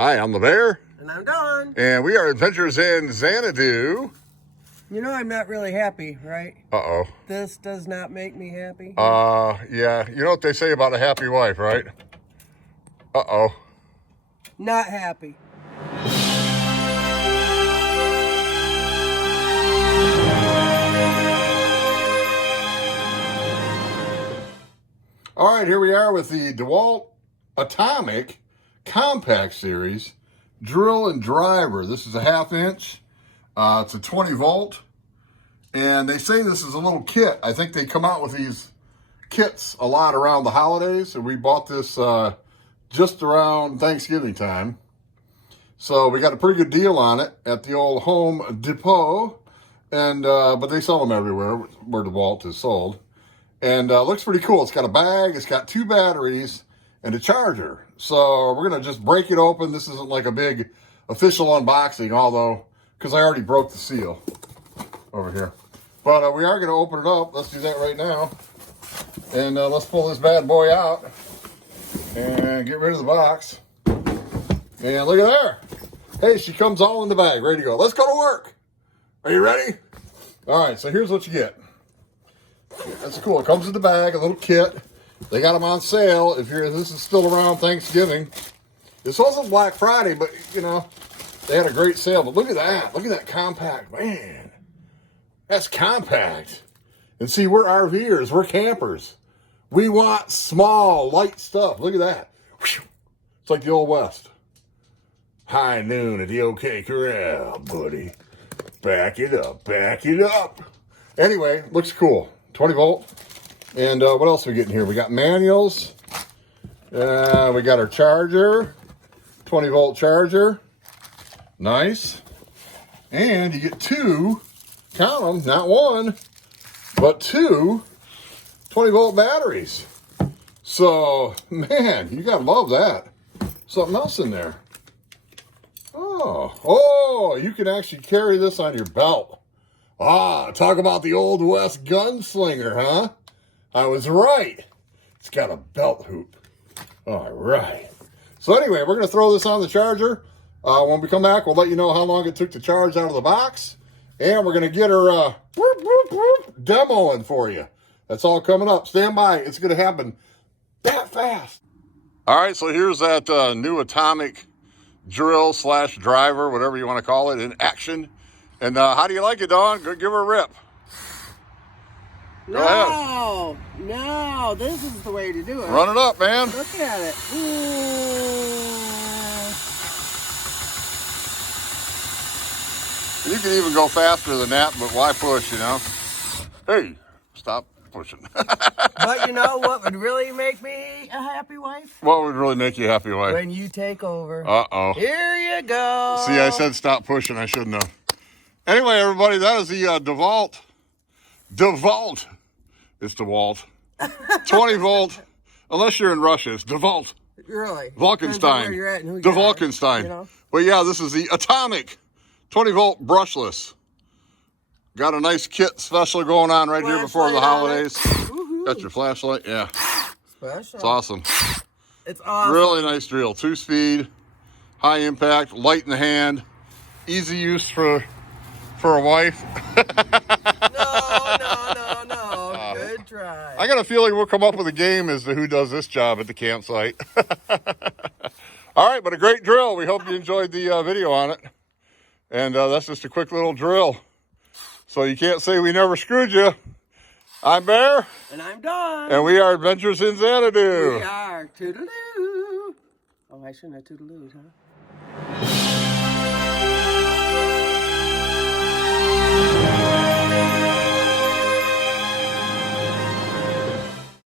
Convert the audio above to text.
Hi, I'm the Bear. And I'm Dawn. And we are Adventures in Xanadu. You know I'm not really happy, right? Uh-oh. This does not make me happy. Yeah. You know what they say about a happy wife, right? Uh-oh. Not happy. All right, here we are with the DeWalt Atomic Compact Series Drill and Driver. This is a 1/2 inch. It's a 20 volt. And they say this is a little kit. I think they come out with these kits a lot around the holidays. And we bought this just around Thanksgiving time. So we got a pretty good deal on it at the old Home Depot. And but they sell them everywhere where DeWalt is sold. And looks pretty cool. It's got a bag, it's got 2 batteries, and a charger. So we're going to just break it open. This isn't like a big official unboxing, although, because I already broke the seal over here. But we are going to open it up. Let's do that right now. And let's pull this bad boy out and get rid of the box. And look at there. Hey, she comes all in the bag, ready to go. Let's go to work. Are you ready? All right, so here's what you get. That's cool. It comes in the bag, a little kit. They got them on sale. If this is still around Thanksgiving. This wasn't Black Friday, but you know, they had a great sale. But look at that. Look at that compact. Man, that's compact. And see, we're RVers. We're campers. We want small, light stuff. Look at that. It's like the Old West. High noon at the OK Corral, buddy. Back it up. Back it up. Anyway, looks cool. 20 volt. And what else are we getting here? We got manuals. We got our charger. 20 volt charger. Nice. And you get 2, count them, not 1, but 2 20 volt batteries. So, man, you gotta love that. Something else in there. Oh, you can actually carry this on your belt. Talk about the Old West gunslinger, huh? I was right. It's got a belt hoop. All right. So anyway, we're going to throw this on the charger. When we come back, we'll let you know how long it took to charge out of the box. And we're going to get her demoing for you. That's all coming up. Stand by. It's going to happen that fast. All right, so here's that new Atomic drill / driver, whatever you want to call it, in action. And how do you like it, Dawn? Go give her a rip. Go ahead. No, this is the way to do it. Run it up, man. Look at it. You can even go faster than that, but why push, you know? Hey, stop pushing. But you know what would really make me a happy wife? What would really make you a happy wife? When you take over. Uh-oh. Here you go. See, I said stop pushing. I shouldn't have. Anyway, everybody, that is the DeWalt. DeWalt. It's DeWalt. 20 volt. Unless you're in Russia, it's DeWalt. Really? Wolkenstein. Where you're at and who De you are, Wolkenstein. you know? But yeah, this is the Atomic 20 volt brushless. Got a nice kit special going on right here before the holidays. Got your flashlight, yeah. Special. It's awesome. It's awesome. Really nice drill. 2-speed, high impact, light in the hand, easy use for a wife. No. Good try. I got a feeling we'll come up with a game as to who does this job at the campsite. All right, but a great drill. We hope you enjoyed the video on it. And that's just a quick little drill. So you can't say we never screwed you. I'm Bear. And I'm Dawn. And we are Adventures in Xanadu. We are. Toodaloo. Oh, I shouldn't have toodalooed, huh?